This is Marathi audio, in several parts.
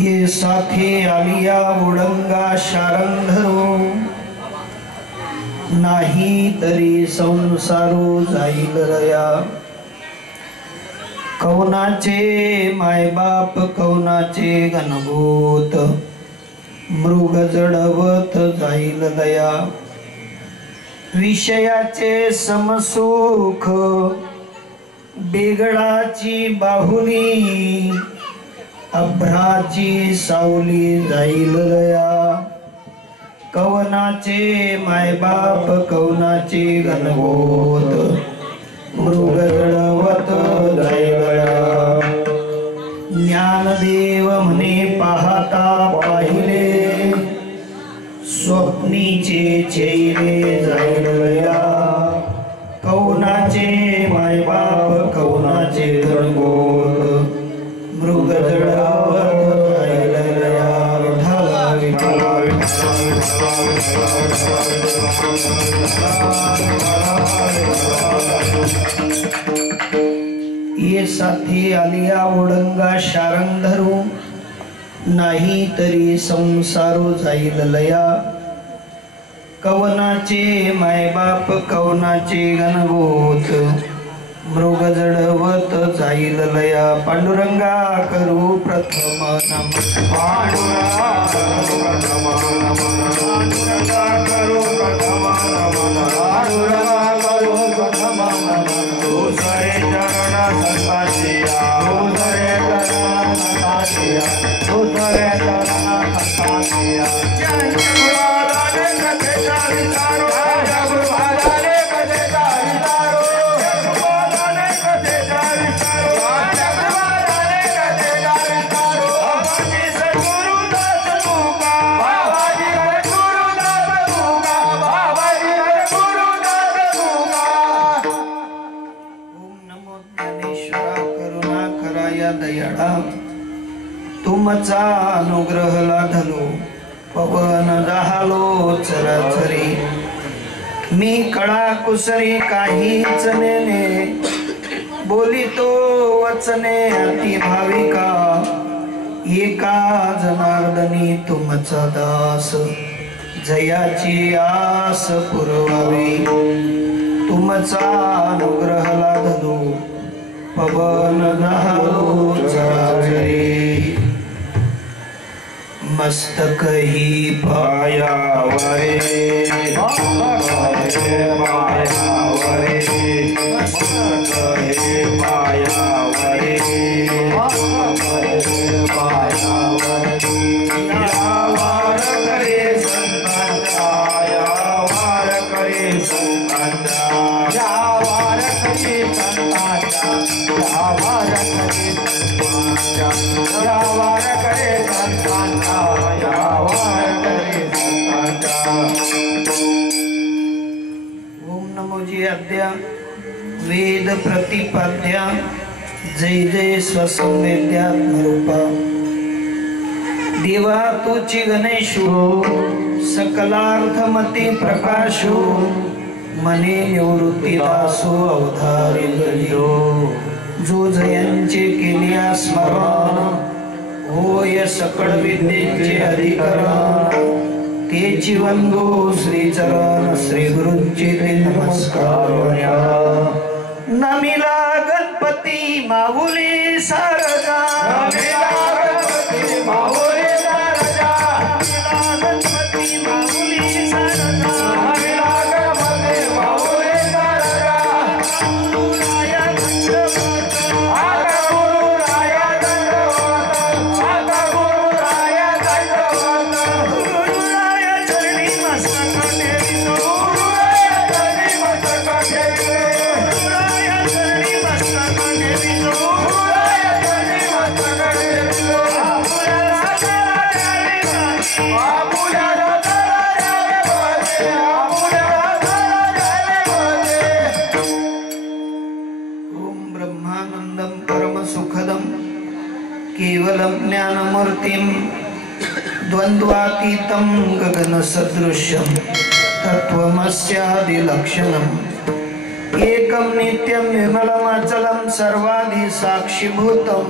ये साथे आलिया उडंगा शारंधरो नाही तरी संसारो जाईल रया कौनाचे मायबाप कौनाचे गणभूत मृग जडवत जाईल दया विषयाचे समसुख बेगळाची बाहुली अभ्राची सावली जाईल दया कवनाचे मायबाप कवनाचे गणभूत मृग जडवत जाईल दया ज्ञानदेव म्हणे पाहता पाहिले स्वप्नीचे चेले जाईल दया कौनाचे मायबाप कौनाचे गणभूत मृग जडवत जाईल दया ये साथी आलिया ओढंगा शारंधरू नाही तरी संसारो जाईल लया कवनाचे मायबाप कवनाचे गणभूत मृग जडवत जाईल लया पांडुरंगा करू प्रथम नम पांडुरंगा करू प्रथम नम पांडुरंगा करू प्रथम नम पांडुरंगा करू प्रथम नम दुसरे चरण संतासिया दुसरे चरण संतासिया दुसरे चरण संतासिया तुमचा अनुग्रह लाधलो पवन जाहलो चराचरी मी कळा कुसरी काहीच नेने बोलितो वचने अति भाविका एका जनार्दनी तुमचा दास जयाची आस पुरवावी तुमचा अनुग्रह लाधलो पवन जाहलो चराचरी मस्तक ही पायावरे मस्तक हे पायावरे मस्तक हे पायावरे मस्तक हे पायावरे यावार करे संतांचा यावार करे संतांचा यावार करे संतांचा यावार करे संतांचा यावार करे संतांचा ओम नमो जी अद्या वेद प्रतिपाद्या जय जय स्वसंवेद्यात्मरूपा देवा तुची गणेशो सकलार्थमती प्रकाशो मने निवृत्ती दासो अवधारी गलियो जो जयांचे केल्या स्मरण होय सकळ विद्येचे अधिकरण तेची वंदो श्री चरण श्री गुरुंचे ते नमस्कार नमिला गणपती माऊली सारजा नमिला गणपती माऊली सारजा नमिला गणपती माऊली सारजा नमिला गणपती माऊली सारजा गुरुराया दंडवत आता गुरुराया दंडवत आता गुरुराया दंडवत गुरुराया चरणी मस्तक ठेवितो गुरुराया चरणी मस्तक ठेवितो गुरुराया चरणी मस्तक ठेवितो गुरुराया चरणी मस्तक ठेवितो आपुल्या राधाला बसे आपुल्या राधाला बसे ओम ब्रह्मानंदम परम सुखदम केवलम ज्ञानमूर्तिम द्वंद्वातीतं गगन सदृश्यं तत्वमस्यादिलक्षणम् एकं नित्यं निर्मलमचलं सर्वाधि साक्षीभूतं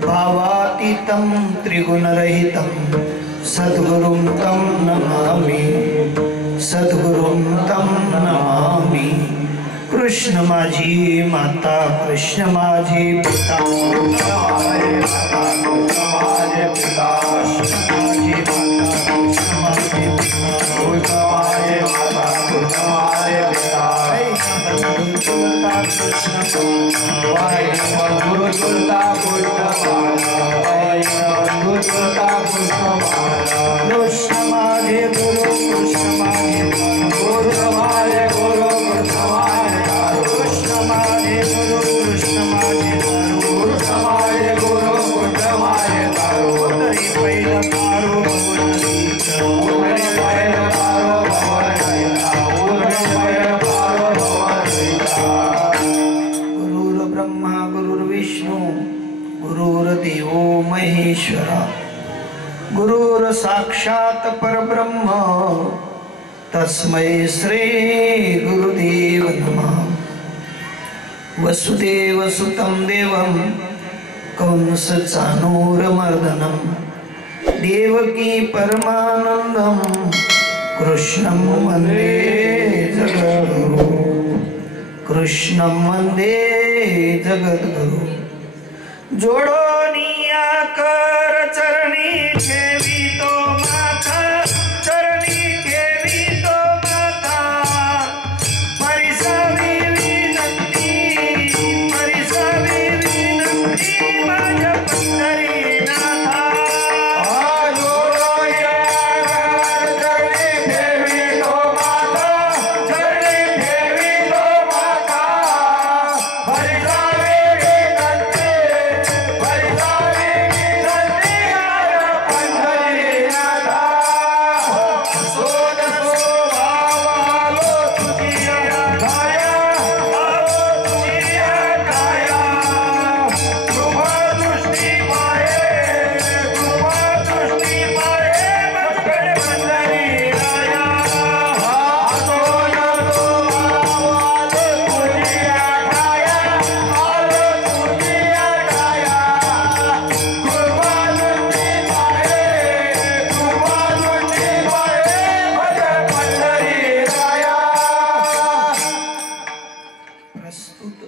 भावातीतं त्रिगुणरहितं सद्गुरुं तं नमामि, सद्गुरुं तं नमामि। कृष्ण माझी माता, कृष्ण माझे पिता, कृष्ण माझे माता, कृष्ण माझे पिता, कृष्ण माझे माता, कृष्ण माझे पिता, कृष्ण माझे माता, कृष्ण माझे पिता, गुरु चुलता कृष्ण माझे गुरु, कृष्ण माझे गुरु, माझे गुरु, कृष्ण माझे कृष्ण माझे गुरु, कृष्ण माझे गुरु, माझे गुरु, कृष्ण माझे तरी पहिलं पारो भवन सीता, पहिलं पारो भवन सीता, पहिलं पारो भवन सीता। गुरुर् ब्रह्मा गुरुर्विष्णू गुरुर्देवो महेश्वरा, गुरुर् साक्षात् परब्रह्म तस्मै श्री गुरुदेव नमः। वसुदेव सुतं देवं कंस चाणूरमर्दनं देवकी परमानंदं कृष्णं वन्दे जगद्गुरु, कृष्णं वन्दे जगद्गुरु। जोडोनिया कर चरणी ठेवितो माथा, चरणी ठेवितो माथा, परिसावी विनंती, परिसावी विनंती माझ्या पंढरीनाथा। जोडोनिया कर चरणी ठेवितो माथा, चरणी ठेवितो माथा, परिसावी विनंती, परिसावी विनंती माझ्या पंढरीनाथा। सोद स्वभावालो तुझिया काया, आलो तुझिया काया, कृपा दृष्टी माये, कृपा दृष्टी माये माझ्याकडे पंढरीराया। सोद स्वभावालो तुझिया काया, आलो तुझिया काया, कृपा दृष्टी माये, कृपा दृष्टी माये माझ्या पंढरीराया। प्रस्तुत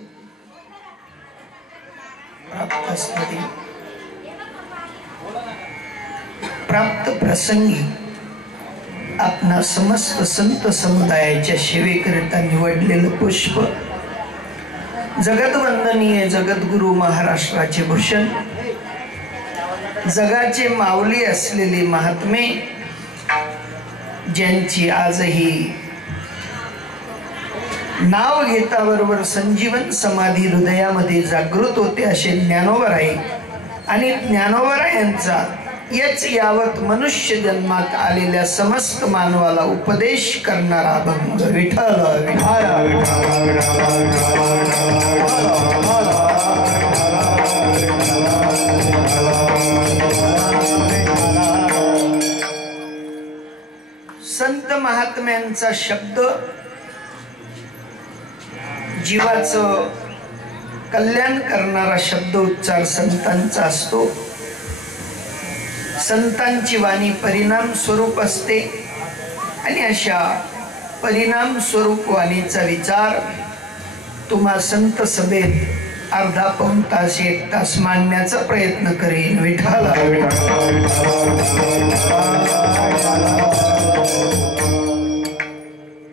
प्राप्तस्मृती प्राप्त प्रसंगी आपणा समस्त संत समुदायाच्या सेवेकरिता निवडलेलं पुष्प, जगदवंदनीय जगद्गुरु महाराष्ट्राचे भूषण, जगाचे माऊली असलेले महात्मे, ज्यांची आजही नाव घेताबरोबर संजीवन समाधी हृदयामध्ये जागृत होते असे ज्ञानोबराय आणि ज्ञानोबरायांचा यच यावत मनुष्य जन्मात आलेल्या समस्त मानवाला उपदेश करणारा अभंग विठ्ठल संत महात्म्यांचा शब्द जीवाचं कल्याण करणारा शब्द उच्चार संतांचा असतो। संतांची वाणी परिणाम स्वरूप असते आणि अशा परिणाम स्वरूप वाणीचा विचार तुम्हा संत सभेत अर्धा पाऊण तास 1 तास मांडण्याचा प्रयत्न करेन। विठ्ठल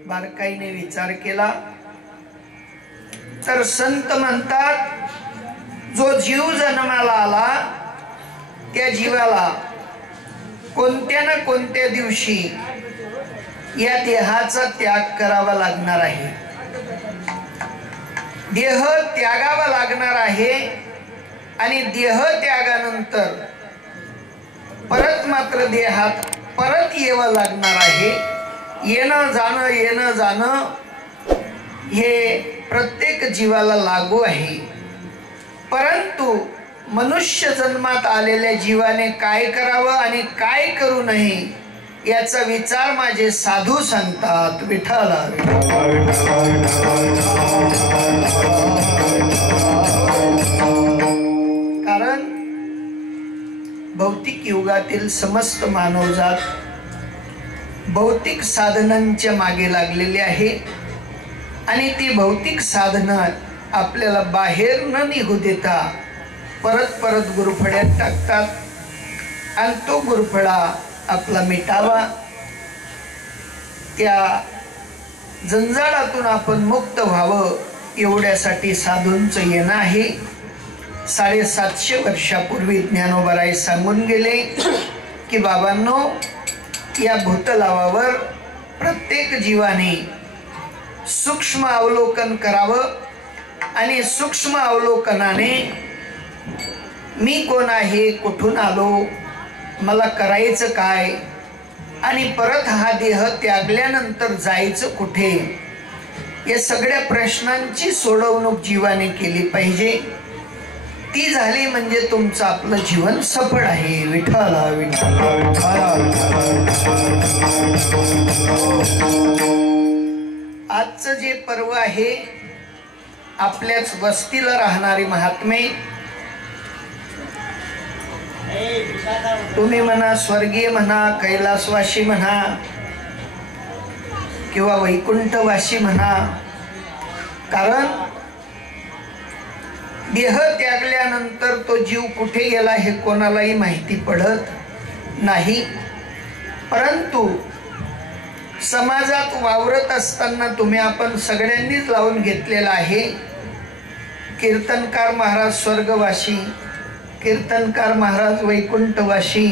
बारकाईने विचार केला तर संत म्हणतात, जो जीव जन्माला आला त्या जीवाला कोणत्या ना कोणत्या दिवशी या देहाचा त्याग करावा लागणार आहे, देह त्यागावा लागणार आहे आणि देह त्यागानंतर परत मात्र देहात परत येवं लागणार आहे। येणं जाणं हे प्रत्येक जीवाला लागू आहे, परंतु मनुष्य जन्मात आलेल्या जीवाने काय करावं आणि काय करू नये याचा विचार माझे साधू सांगतात। विठ्ठल जगातील समस्त मानवजात भौतिक साधनांच्या मागे लागलेली आहे आणि ती भौतिक साधनं आपल्याला बाहेर न निघू देता परत परत गुरफड्यात टाकतात आणि तो गुरफडा आपला मिटावा, त्या जंजाळातून आपण मुक्त व्हावं एवढ्यासाठी साधूंचं येणं आहे. 750 वर्षापूर्वी ज्ञानोबाराय सांगून गेले की बाबांनो, या भूतलावावर प्रत्येक जीवाने सूक्ष्म अवलोकन करावं आणि सूक्ष्म अवलोकनाने मी कोण आहे, कुठून आलो, मला करायचं काय आणि परत हा देह त्यागल्यानंतर जायचं कुठे, या सगळ्या प्रश्नांची सोडवणूक जीवाने केली पाहिजे. ती झाली म्हणजे तुमचं आपलं जीवन सफळ आहे. विठ्ठला विठ्ठला विठ्ठला. आजचं जे पर्व आहे, आपल्याच वस्तीला राहणारी महात्मे, तुम्ही म्हणा स्वर्गीय म्हणा, कैलासवासी म्हणा किंवा वैकुंठवासी म्हणा, कारण देह त्यागल्यानंतर तो जीव कुठे गेला हे कोणालाही माहिती पडत नाही. परंतु समाजात वावरत असताना तुम्ही आपण सगळ्यांनीच लावून घेतलेला आहे, कीर्तनकार महाराज स्वर्गवासी, कीर्तनकार महाराज वैकुंठवासी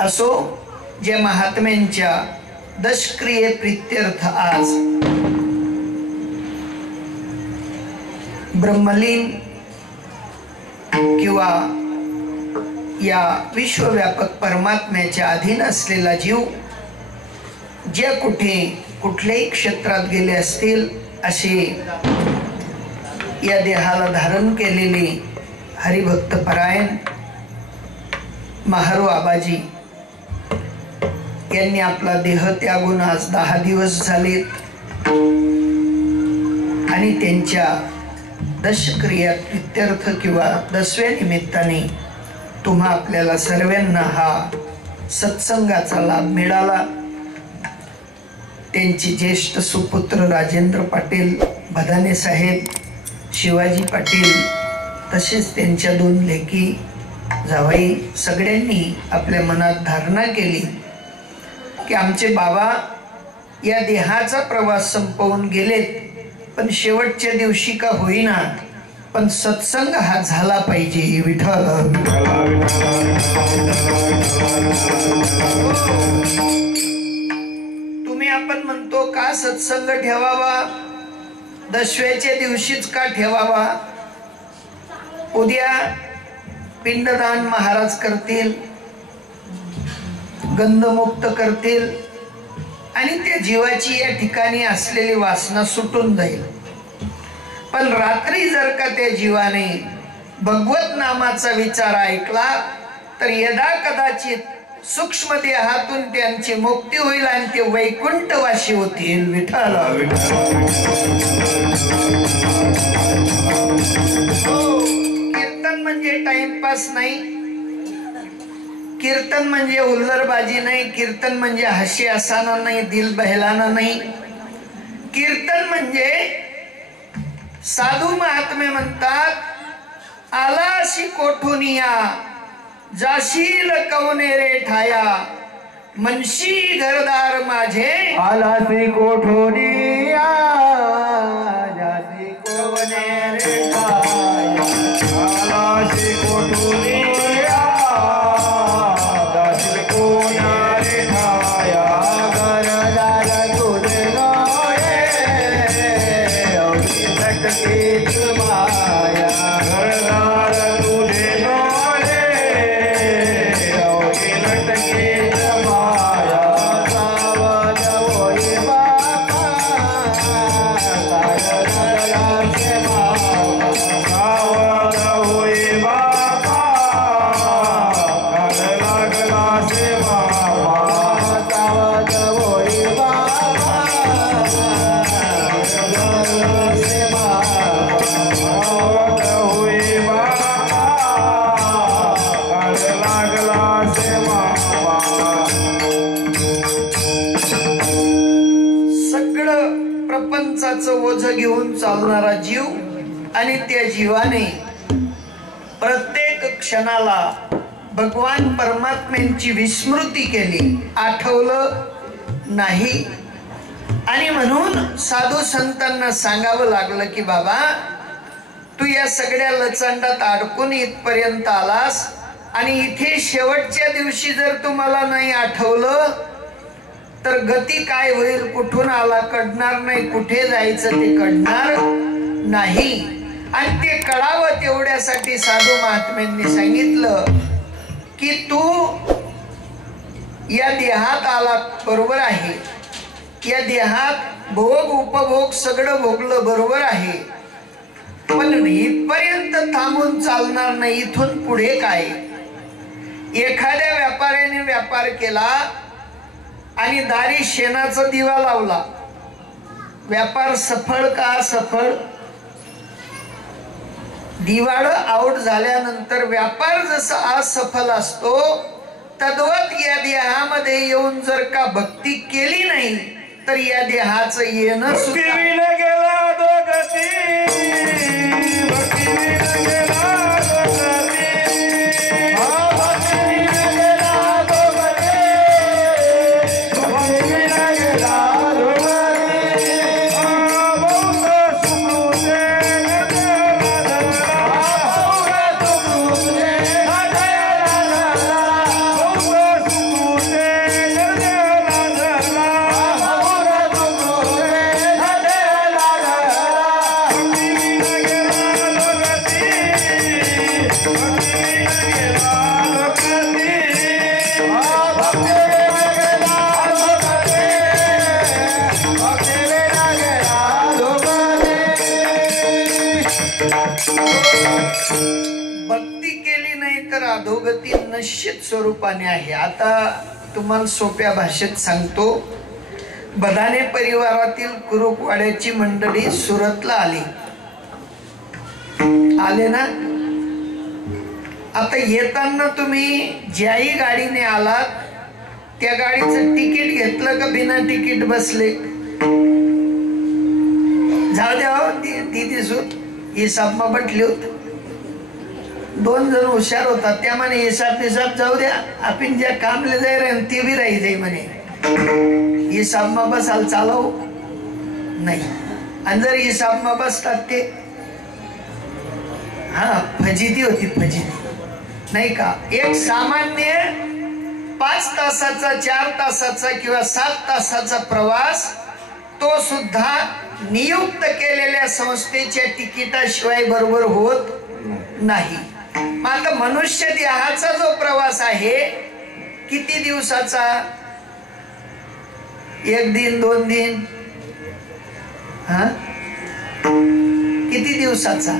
असो. जे महात्म्यांच्या दशक्रिये प्रीत्यर्थ आज ब्रह्मलीन किंवा या विश्वव्यापक परमात्म्याच्या अधीन असलेला जीव जे कुठे कुठल्याही क्षेत्रात गेले असतील, असे या देहाला धारण केलेले हरिभक्त परायण महारू आबाजी यांनी आपला देह त्यागून आज 10 दिवस झालेत आणि त्यांच्या दशक्रिया प्रीत्यर्थ किंवा 10व्या निमित्ताने तुम्हा आपल्याला सर्वांना हा सत्संगाचा लाभ मिळाला. त्यांचे ज्येष्ठ सुपुत्र राजेंद्र पाटील भदाने साहेब, शिवाजी पाटील, तसेच त्यांच्या 2 लेकी जावाई सगळ्यांनी आपल्या मनात धारणा केली की आमचे बाबा या देहाचा प्रवास संपवून गेलेत, पण शेवटच्या दिवशी का होईना पण सत्संग हा झाला पाहिजे. विठ्ठल. तुम्ही आपण म्हणतो का सत्संग ठेवावा, 10व्याच्या दिवशीच का ठेवावा? उद्या पिंडदान महाराज करतील, गंधमुक्त करतील आणि त्या जीवाची या ठिकाणी असलेली वासना सुटून जाईल. पण रात्री जर का त्या जीवाने भगवत नामाचा विचार ऐकला तर यदा कदाचित सूक्ष्म देहातून त्यांची मुक्ती होईल आणि ते वैकुंठवासी होतील. विठ्ठल. कीर्तन म्हणजे टाइमपास नाही, कीर्तन म्हणजे हुल्लडबाजी नाही, कीर्तन म्हणजे हसी असाना नाही, दिल बहलाना नाही. कीर्तन म्हणजे साधू महात्मे म्हणतात, आलाशी कोठुनिया जाशील कवनेरे ठाया, मनशी घरदार माझे आलाशी कोठुनिया जाशी कवनेरे ठाया, आलाशी कोठुनिया जाशी कवनेरे ठाया, घरदार तुझे नये लटकीत माया, घरदार तुझे नये लटकीत माया, सावध होई बापा लागलासे माया, सावध होई बापा लागलासे माया, सावध होई बापा लागलासे माया, सावध होई बापा ओझ घेऊन चालणारा जीव आणि त्या जीवाने प्रत्येक क्षणाला भगवान परमात्म्यांची विस्मृती केली, आठवलं नाही. आणि म्हणून साधू संतांना सांगावं लागलं की बाबा, तू या सगळ्या लचंडात अडकून इथपर्यंत आलास आणि इथे शेवटच्या दिवशी जर तुम्हाला नाही आठवलं तर गती काय होईल, कुठून आला कळणार नाही, कुठे जायचं ते कळणार नाही. आणि ते कळावं तेवढ्यासाठी साधू महात्म्यांनी सांगितलं की तू या देहात आला बरोबर आहे, या देहात भोग उपभोग सगळं भोगलं बरोबर आहे, पण इथपर्यंत थांबून चालणार नाही. इथून पुढे काय? एखाद्या व्यापाऱ्याने व्यापार केला आणि दारी शेणाचा दिवा लावला, व्यापार सफळ का असफळ? दिवाळ आउट झाल्यानंतर व्यापार जसा असफल असतो तद्वत या देहामध्ये येऊन जर का भक्ती केली नाही तर या देहाचं येणं सुद्धा भक्ती केली नाही तर अधोगती निश्चित स्वरूपाने आहे. आता तुम्हाला सोप्या भाषेत सांगतो. बदाने परिवारातील कुरुकवाड्याची मंडळी सुरतला आले ना. आता येताना तुम्ही ज्याही गाडीने आलात त्या गाडीचं तिकीट घेतलं का बिना तिकीट बसले? जाऊ द्या हो, ती दिसून हिसाब मा बटली होत. 2 जण हुशार होतात, त्या म्हणे हिसाब जाऊ द्या, आपण ज्या कामले जाय रे ते बी राही जाई म्हणे, हिसाब मा बसाल चालव नाही. आणि जर हिसाब मा बसतात ते फजिती होती, फजिती नाही का. एक सामान्य 5 तासाचा 4 तासाचा किंवा 7 तासाचा प्रवास तो सुद्धा नियुक्त केलेल्या संस्थेच्या तिकिटाशिवाय बरोबर होत नाही. आता मनुष्य देहाचा जो प्रवास आहे किती दिवसाचा? 1 दिन 2 दिन किती दिवसाचा?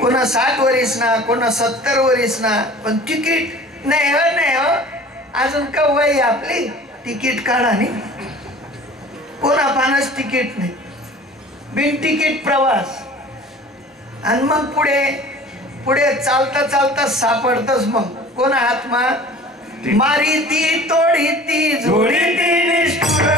कोणा 60 वर्ष ना, कोणा 70 वर्ष ना, पण तिकीट नाही हो, नाही हो, अजून का वय आपली तिकीट काढा नाही. कोणा पानच तिकीट नाही, बिन तिकीट प्रवास. आणि मग पुढे पुढे चालता चालता सापडतच मग कोणा हातमा मारी ती तोडी ती झोडी ती निष्ठुर,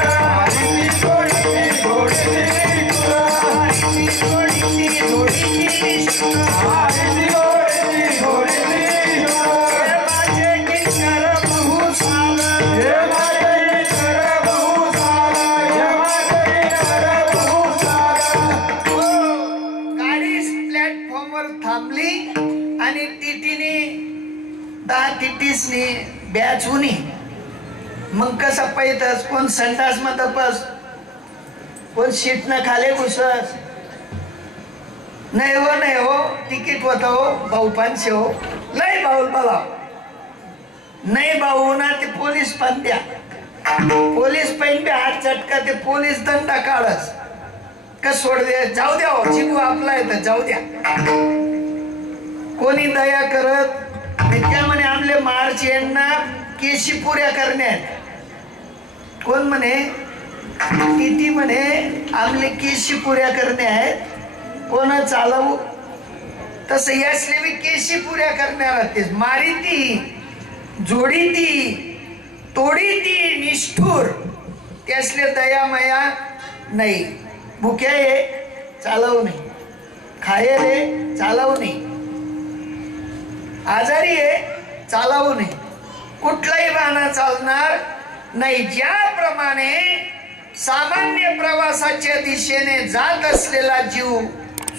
आणि टीटीने 10 टीटीसनी बॅच होनी. मग कसा पैतस, कोण संडास मा तपस, कोण सीट न खाले घुसस. नाही हो, नाही हो, तिकीट होता हो भाऊ 500 हो, लय भाऊ बोला नाही भाऊ ना, ते पोलीस पण द्या, पोलीस पैन बी हात चटका, ते पोलीस दंडा काढस का सोड दे, जाऊ द्या हो, चिकू आपला येतं जाऊ द्या. कोणी दया करत त्या म्हणे आमले मार्च यांना केशी पुऱ्या करण्यात. कोण म्हणे? किती म्हणे आमले केशी पुऱ्या करणे आहेत. कोण चालवू? तसं यासले बी केशी पुऱ्या करणार तेच. मारी ती, जोडी ती, तोडी ती निष्ठुर, त्यासले दया माया नाही. भुक्या ये चालवू नये, खायले चालवू नये, आजारी आहे चालवू नये, कुठलाही बहाणा चालणार नाही. ज्याप्रमाणे सामान्य प्रवासाच्या दिशेने जात असलेला जीव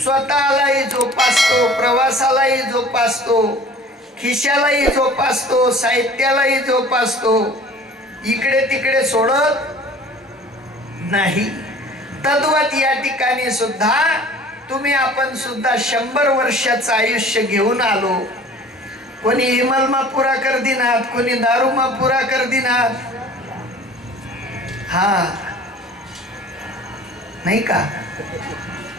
स्वतःलाही जोपासतो, प्रवासालाही जोपासतो, खिशालाही जोपासतो, साहित्यालाही जोपासतो, इकडे तिकडे सोडत नाही. तद्वत या ठिकाणी सुद्धा तुम्ही आपण सुद्धा 100 वर्षाचं आयुष्य घेऊन आलो. कोणी हिमलमा पुरा कर दिनात, कोणी दारूमा पुरा कर दिनात. हा नाही का,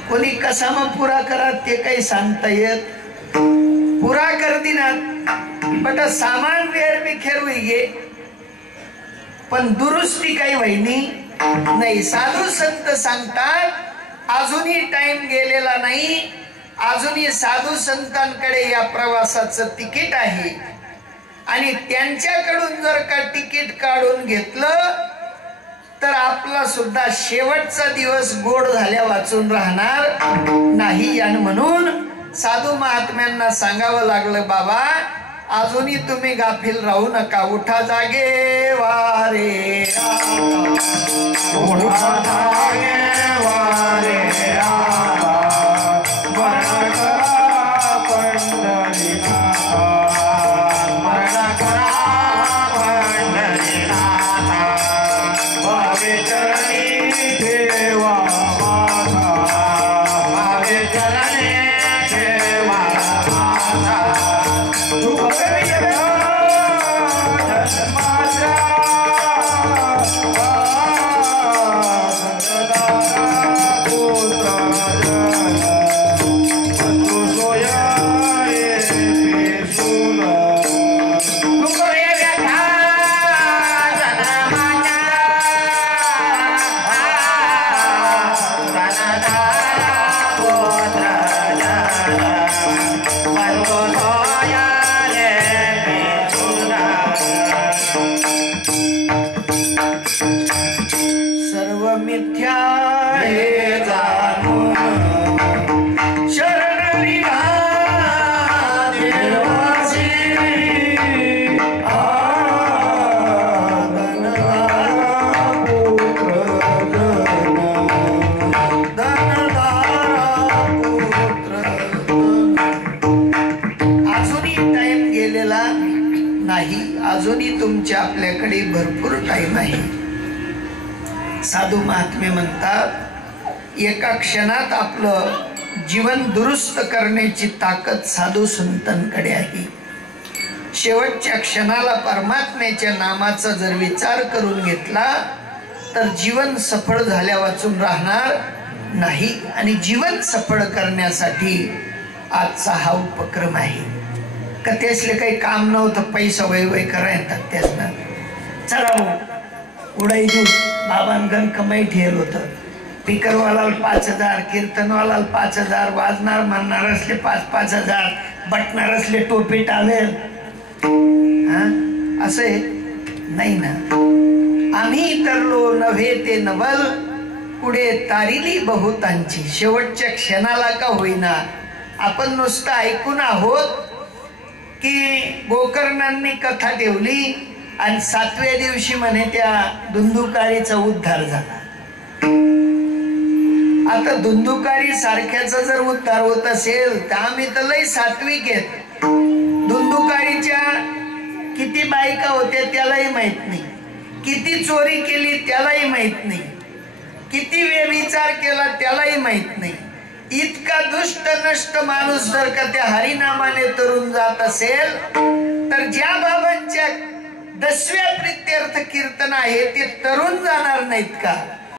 कोणी कसामा पुरा करा ते काही सांगता येत. पुरा कर दिनात बट सामान वेर बिखेर हुई गे, पण दुरुस्ती काही वहिनी नाही. साधू संत सांगतात अजूनही टाइम गेलेला नाही, अजूनही साधू संतांकडे या प्रवासाचं तिकीट आहे आणि त्यांच्याकडून जर का तिकीट काढून घेतलं तर आपला सुद्धा शेवटचा दिवस गोड झाल्या वाचून राहणार नाही. आणि म्हणून साधू महात्म्यांना सांगावं लागलं, बाबा अजूनही तुम्ही गाफील राहू नका, उठा जागे वारे उठा जागे वारे आपल्याकडे भरपूर टाइम आहे. साधू महात्मे म्हणतात एका क्षणात आपलं जीवन दुरुस्त करण्याची ताकद साधू संतांकडे आहे. शेवटच्या क्षणाला परमात्म्याच्या नामाचा जर विचार करून घेतला तर जीवन सफळ झाल्या वाचून राहणार नाही. आणि जीवन सफळ करण्यासाठी आजचा हा उपक्रम आहे. का त्यासले काही काम नव्हतं, पैसा वय करायला त्यासनं चला उडाई देऊ. बाबांगण कमाई ठेल होतं. स्पीकरवाला 5,000, कीर्तनवाला 5,000, वाजणार म्हणणार असले 5,000, बटणार असले टोपी टावेल. हा असे नाही ना. आम्ही तरलो नव्हे ते नवल, पुढे तारिली बहुतांची. शेवटच्या क्षणाला का होईना आपण नुसतं ऐकून आहोत की गोकर्णांनी कथा ठेवली आणि 7व्या दिवशी म्हणे त्या धुंदुकारीचा उद्धार झाला. आता धुंदुकारी सारख्याचा जर उद्धार होत असेल तर आम्ही तर लय सात्विक आहेत. धुंदुकारीच्या किती बायका होत्या त्यालाही माहित नाही, किती चोरी केली त्यालाही माहित नाही, किती व्यभिचार केला त्यालाही माहित नाही. इतका दुष्ट नष्ट माणूस जर का त्या हरिनामाने तरुण जात असेल तर ज्या बाबांच्या 10व्या प्रित्यर्थ कीर्तन आहे ते तरुण जाणार नाहीत का?